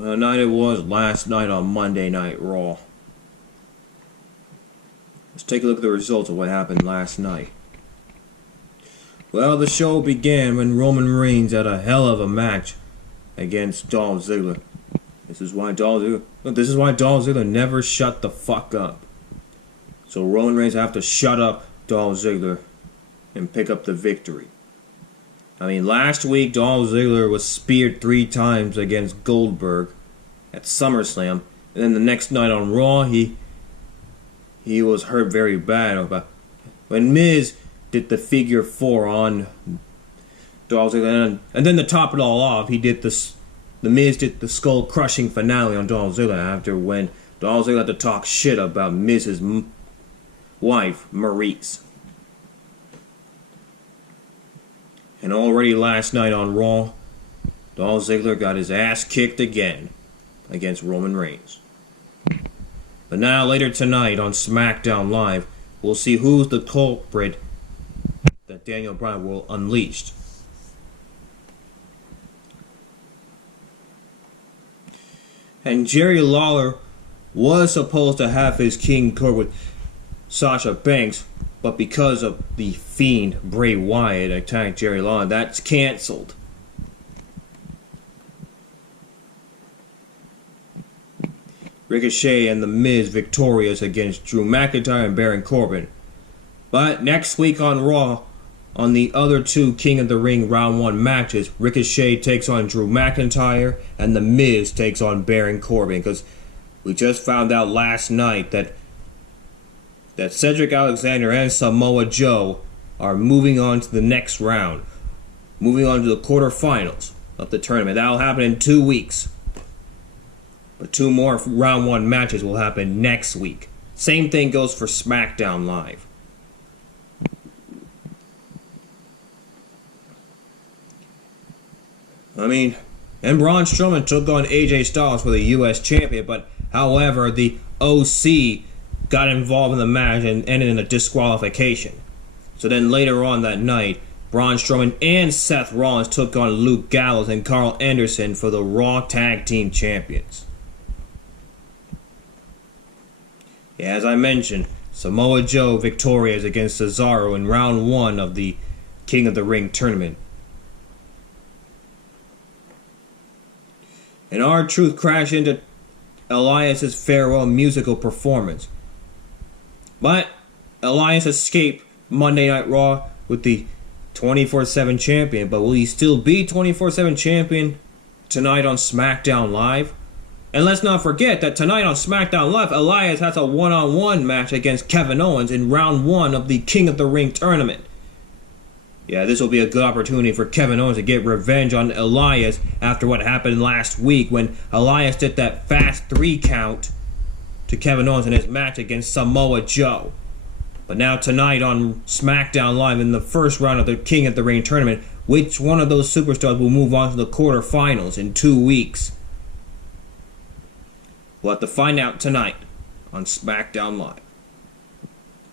What a night it was last night on Monday Night Raw. Let's take a look at the results of what happened last night. Well, the show began when Roman Reigns had a hell of a match against Dolph Ziggler. This is why Dolph Ziggler never shut the fuck up. So Roman Reigns have to shut up Dolph Ziggler and pick up the victory. I mean, last week Dolph Ziggler was speared 3 times against Goldberg at SummerSlam, and then the next night on Raw he was hurt very bad. When Miz did the figure 4 on Dolph Ziggler, and then to top it all off, the Miz did the skull crushing finale on Dolph Ziggler after when Dolph Ziggler had to talk shit about Miz's wife, Maurice. And already last night on Raw, Dolph Ziggler got his ass kicked again against Roman Reigns. But now later tonight on SmackDown Live, we'll see who's the culprit that Daniel Bryan will unleash. And Jerry Lawler was supposed to have his King Court with Sasha Banks, but because of the Fiend Bray Wyatt attacked Jerry Lawler, that's cancelled. Ricochet and The Miz victorious against Drew McIntyre and Baron Corbin. But next week on Raw, on the other 2 King of the Ring Round 1 matches, Ricochet takes on Drew McIntyre and The Miz takes on Baron Corbin. Because we just found out last night that Cedric Alexander and Samoa Joe are moving on to the next round. Moving on to the quarterfinals of the tournament. That'll happen in 2 weeks. But 2 more round 1 matches will happen next week. Same thing goes for SmackDown Live. I mean, and Braun Strowman took on AJ Styles for the US champion, but however, the OC got involved in the match and ended in a disqualification. So then later on that night, Braun Strowman and Seth Rollins took on Luke Gallows and Carl Anderson for the Raw Tag Team Champions. Yeah, as I mentioned, Samoa Joe victorious against Cesaro in round 1 of the King of the Ring tournament. And R-Truth crashed into Elias' farewell musical performance. But Elias escaped Monday Night Raw with the 24/7 champion. But will he still be 24/7 champion tonight on SmackDown Live? And let's not forget that tonight on SmackDown Live, Elias has a one-on-one match against Kevin Owens in round 1 of the King of the Ring tournament. Yeah, this will be a good opportunity for Kevin Owens to get revenge on Elias after what happened last week when Elias did that fast 3 count to Kevin Owens in his match against Samoa Joe. But now tonight on SmackDown Live in the first round of the King of the Ring tournament, which one of those superstars will move on to the quarterfinals in 2 weeks? We'll have to find out tonight on SmackDown Live.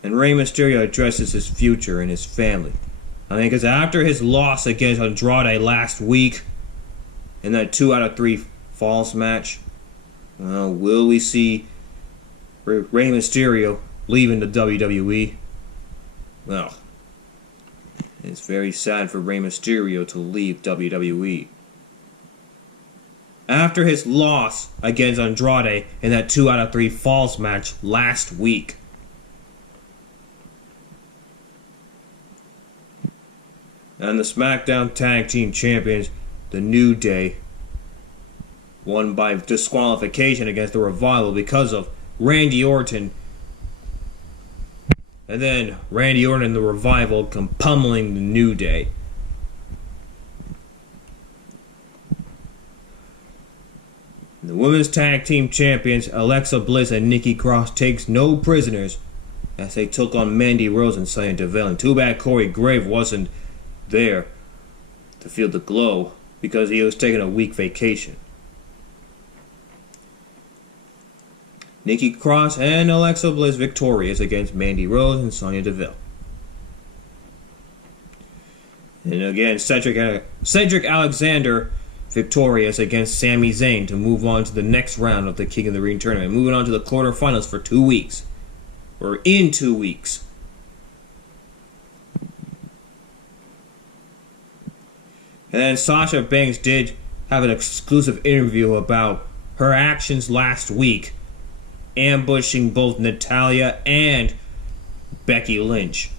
And Rey Mysterio addresses his future and his family. I mean, because after his loss against Andrade last week in that 2 out of 3 falls match, will we see Rey Mysterio leaving the WWE? Well, it's very sad for Rey Mysterio to leave WWE. After his loss against Andrade in that 2 out of 3 falls match last week. And the SmackDown Tag Team Champions, The New Day, won by disqualification against the Revival because of Randy Orton. And then Randy Orton and the Revival pummeling the New Day. The Women's Tag Team Champions, Alexa Bliss and Nikki Cross, takes no prisoners as they took on Mandy Rose and Sonya Deville. And too bad Corey Graves wasn't there to feel the glow because he was taking a week vacation. Nikki Cross and Alexa Bliss victorious against Mandy Rose and Sonya Deville. And again, Cedric Alexander victorious against Sami Zayn to move on to the next round of the King of the Ring tournament. Moving on to the quarterfinals for 2 weeks. Or in 2 weeks. And then Sasha Banks did have an exclusive interview about her actions last week, ambushing both Natalya and Becky Lynch.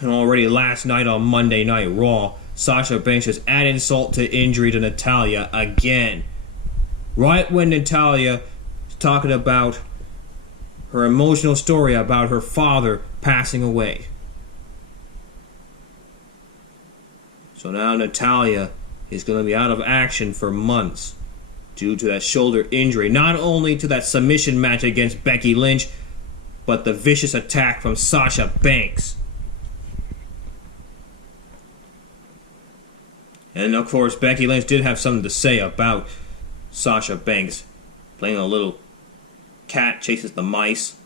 And already last night on Monday Night Raw, Sasha Banks just added insult to injury to Natalya again. Right when Natalya is talking about her emotional story about her father passing away. So now Natalya is going to be out of action for months due to that shoulder injury. Not only to that submission match against Becky Lynch, but the vicious attack from Sasha Banks. And of course, Becky Lynch did have something to say about Sasha Banks playing a little cat chases the mice.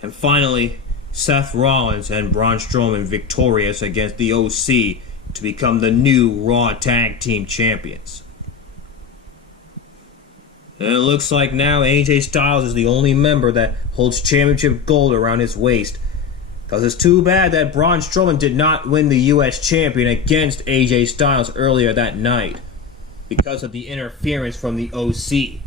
And finally, Seth Rollins and Braun Strowman victorious against the OC to become the new Raw Tag Team Champions. And it looks like now AJ Styles is the only member that holds championship gold around his waist. Because it's too bad that Braun Strowman did not win the US Champion against AJ Styles earlier that night because of the interference from the OC.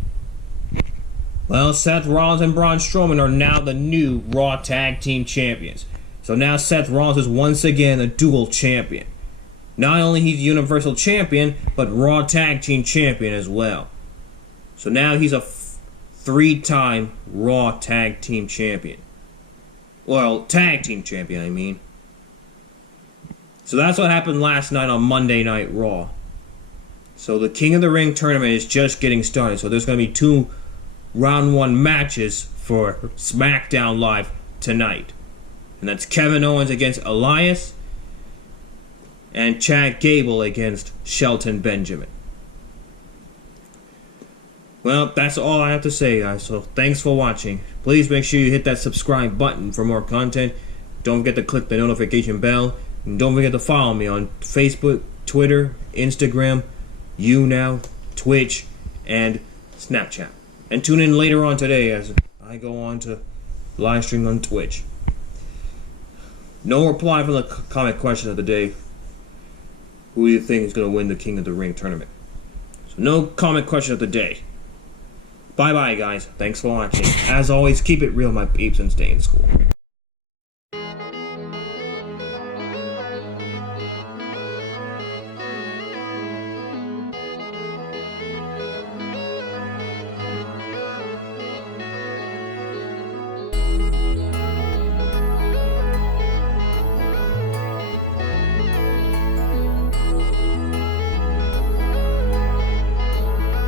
Well, Seth Rollins and Braun Strowman are now the new Raw Tag Team Champions. So now Seth Rollins is once again a dual champion. Not only he's Universal Champion, but Raw Tag Team Champion as well. So now he's a 3-time Raw Tag Team Champion. Well, Tag Team Champion, I mean. So that's what happened last night on Monday Night Raw. So the King of the Ring tournament is just getting started. So there's going to be 2 round 1 matches for SmackDown Live tonight. And that's Kevin Owens against Elias and Chad Gable against Shelton Benjamin. Well, that's all I have to say, guys. So thanks for watching. Please make sure you hit that subscribe button for more content. Don't forget to click the notification bell. And don't forget to follow me on Facebook, Twitter, Instagram, YouNow, Twitch, and Snapchat. And tune in later on today as I go on to live stream on Twitch. No reply from the comment question of the day. Who do you think is going to win the King of the Ring tournament? So no comment question of the day. Bye bye, guys. Thanks for watching. As always, keep it real, my peeps, and stay in school.